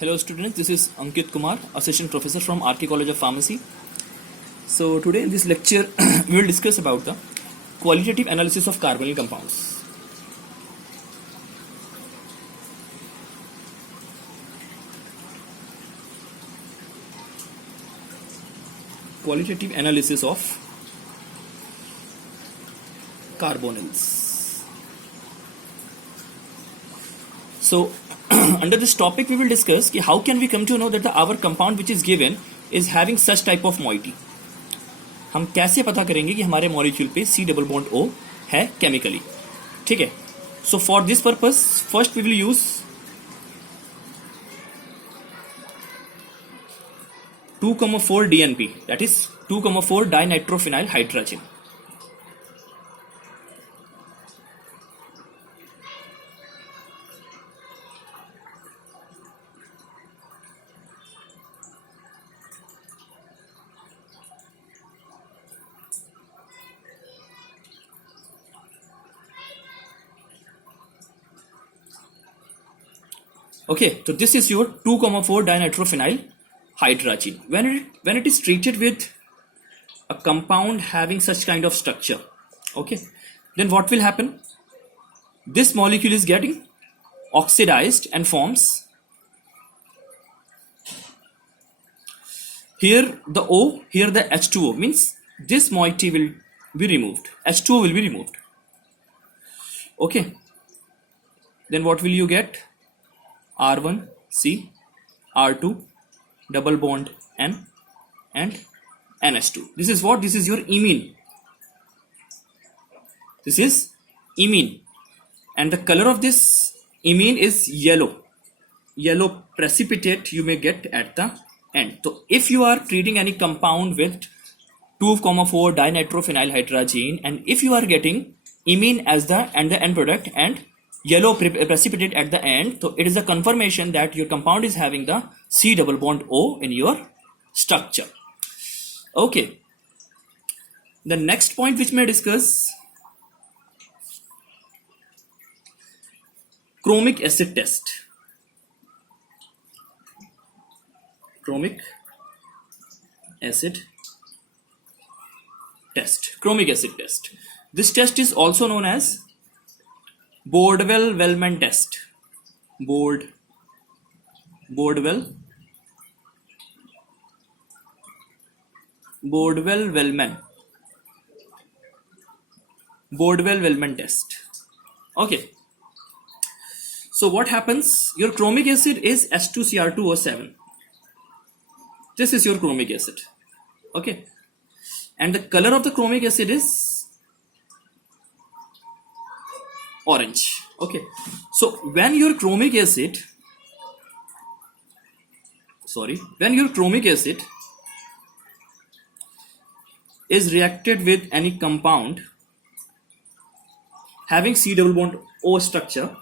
Hello students, this is Ankit Kumar, Assistant Professor from RK College of Pharmacy. So today in this lecture we will discuss about the qualitative analysis of carbonyl compounds. Qualitative analysis of carbonyls. So under this topic we will discuss how can we come to know that our compound which is given is having such type of moiety. हम कैसे पता करेंगे कि हमारे molecule पे C double bond O है chemically. ठीक है. So for this purpose first we will use 2,4 DNP, that is 2,4 dinitrophenyl hydrazine. Okay, so this is your 2,4 dinitrophenyl hydrazine. When it is treated with a compound having such kind of structure, okay, then what will happen? This molecule is getting oxidized and forms here the O, here the H2O, means this moiety will be removed, H2O will be removed. Okay, then what will you get? R1C, R2, double bond N and NH2. This is what? This is your imine. This is imine. And the color of this imine is yellow. Yellow precipitate you may get at the end. So if you are treating any compound with 2,4 dinitrophenyl hydrazine and if you are getting imine as the end product and yellow precipitate at the end, so it is a confirmation that your compound is having the C double bond O in your structure. Okay, the next point which may discuss, chromic acid test. Chromic acid test. Chromic acid test. This test is also known as Bordwell-Wellman test. Bordwell-Wellman test. Okay. So what happens? Your chromic acid is H2Cr2O7. This is your chromic acid. Okay. And the color of the chromic acid is orange. Okay, so when your chromic acid is reacted with any compound having C double bond O structure,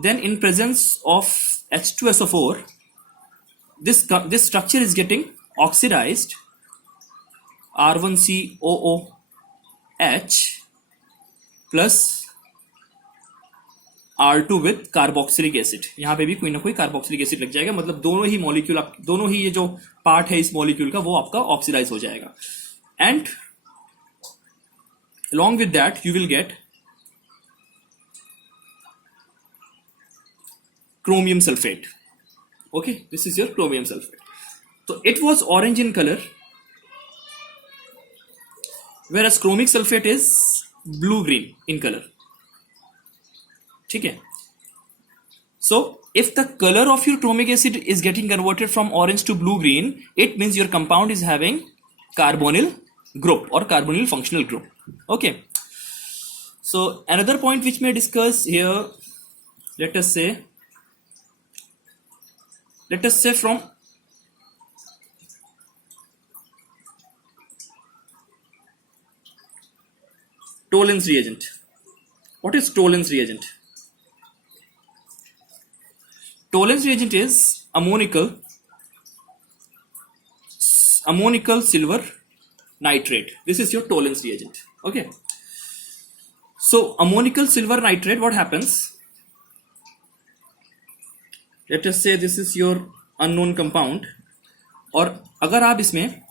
then in presence of H2SO4 this structure is getting oxidized, R1COOH plus R2 with carboxylic acid. यहाँ पे भी कोई ना कोई carboxylic acid लग जाएगा, मतलब दोनों ही मॉलिक्यूल, दोनों ही ये जो पार्ट है इस मॉलिक्यूल का वो आपका ऑक्सीडाइज हो जाएगा. And along with that you will get chromium sulfate. Okay, this is your chromium sulfate. So it was orange in color, whereas chromic sulfate is blue green in color. ठीक है. So if the color of your chromic acid is getting converted from orange to blue green, it means your compound is having carbonyl group or carbonyl functional group. Okay, so another point which may discuss here, let us say from Tollens reagent. What is Tollens reagent? Tollens reagent is ammonical silver nitrate. This is your Tollens reagent. Okay, so ammonical silver nitrate, what happens? Let us say this is your unknown compound, और अगर आप इसमें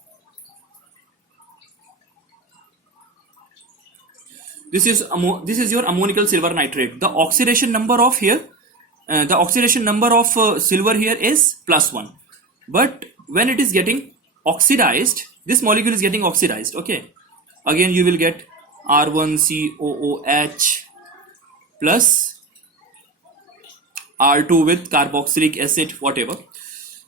this is your ammonical silver nitrate, the oxidation number of here silver here is +1, but when it is getting oxidized, this molecule is getting oxidized. Okay, again you will get R1COOH plus R2 with carboxylic acid, whatever.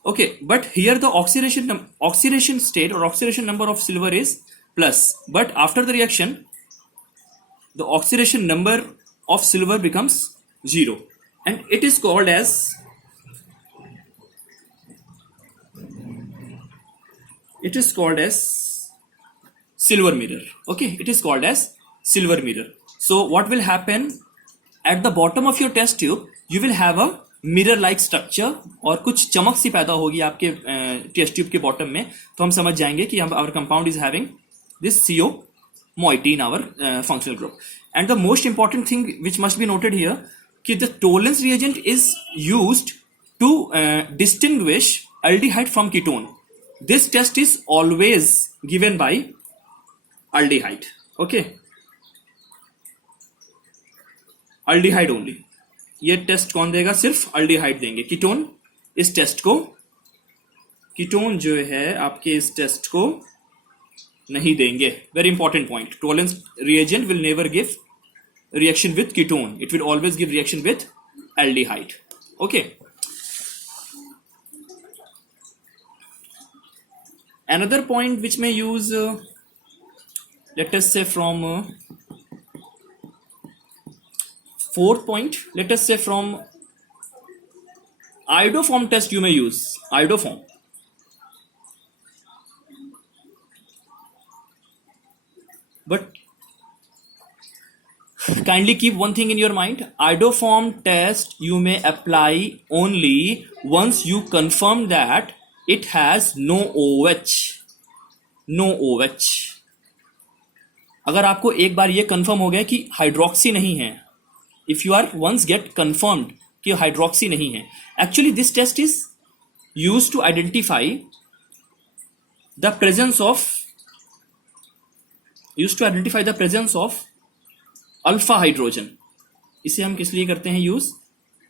Okay, but here the oxidation state or oxidation number of silver is plus, but after the reaction the oxidation number of silver becomes 0, and it is called as silver mirror. Okay, it is called as silver mirror. So what will happen at the bottom of your test tube, you will have a mirror like structure, और कुछ चमक सी पैदा होगी आपके test tube के bottom में, तो हम समझ जाएंगे कि हम our compound is having this CO moiety in our functional group. And the most important thing which must be noted here, कि the Tollens reagent is used to distinguish aldehyde from ketone. This test is always given by aldehyde. Okay, aldehyde only. ये test कौन देगा? सिर्फ aldehyde देंगे. Ketone इस test को, ketone जो है आपके इस टेस्ट को नहीं देंगे. Very important point. Tollens reagent will never give reaction with ketone. It will always give reaction with aldehyde. Okay. Another point which may use, let us say from fourth point, let us say from iodoform test you may use. Iodoform. But kindly keep one thing in your mind. Iodoform test you may apply only once you confirm that it has no OH. No OH. अगर आपको एक बार ये confirm हो गया कि hydroxy नहीं है, if you are once get confirmed कि हाइड्रोक्सी नहीं है, actually this test is used to identify the presence of alpha hydrogen. इसे हम किस लिए करते हैं यूज?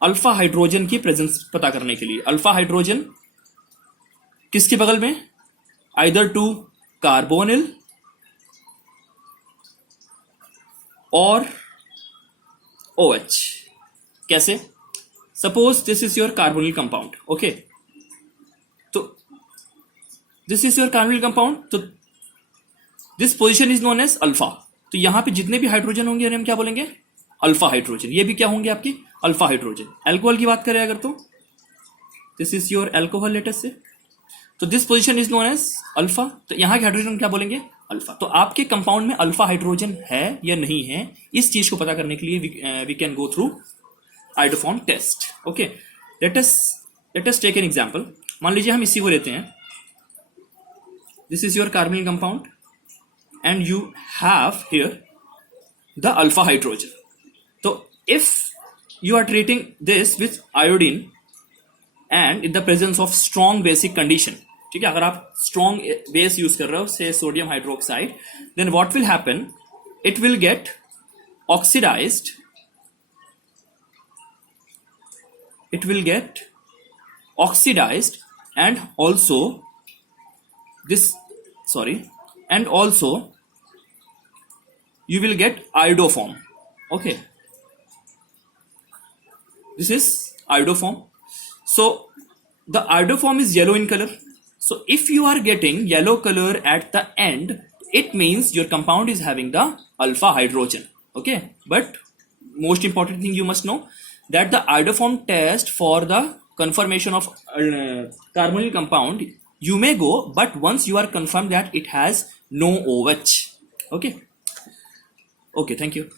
अल्फा हाइड्रोजन की प्रेजेंस पता करने के लिए. अल्फा हाइड्रोजन किसके बगल में? आइदर टू कार्बोनिल और OH. कैसे? Suppose this is your carbonyl compound. Okay, तो this is your carbonyl compound, तो this position is known as alpha. तो यहां पे जितने भी हाइड्रोजन होंगे हम क्या बोलेंगे? Alpha hydrogen. ये भी क्या होंगे आपकी? Alpha hydrogen. अल्कोहल की बात करें अगर, तो this is your alcohol latest से, तो this position is known as alpha. तो यहां के हाइड्रोजन क्या बोलेंगे? अल्फा. तो आपके कंपाउंड में अल्फा हाइड्रोजन है या नहीं है, इस चीज को पता करने के लिए we can go through iodoform test. Okay, let us take an example. मान लीजिए हम इसी को लेते हैं. This is your carbonyl compound and you have here the alpha hydrogen. So if you are treating this with iodine and in the presence of strong basic condition, ठीक है, अगर आप strong base use कर रहे हो, say sodium hydroxide, then what will happen? It will get oxidized. It will get oxidized and also this, sorry, and also you will get iodoform. Okay, this is iodoform. So the iodoform is yellow in color. So if you are getting yellow color at the end, it means your compound is having the alpha hydrogen. Okay, but most important thing you must know that the iodoform test for the confirmation of carbonyl compound you may go, but once you are confirmed that it has no OH. Okay, thank you.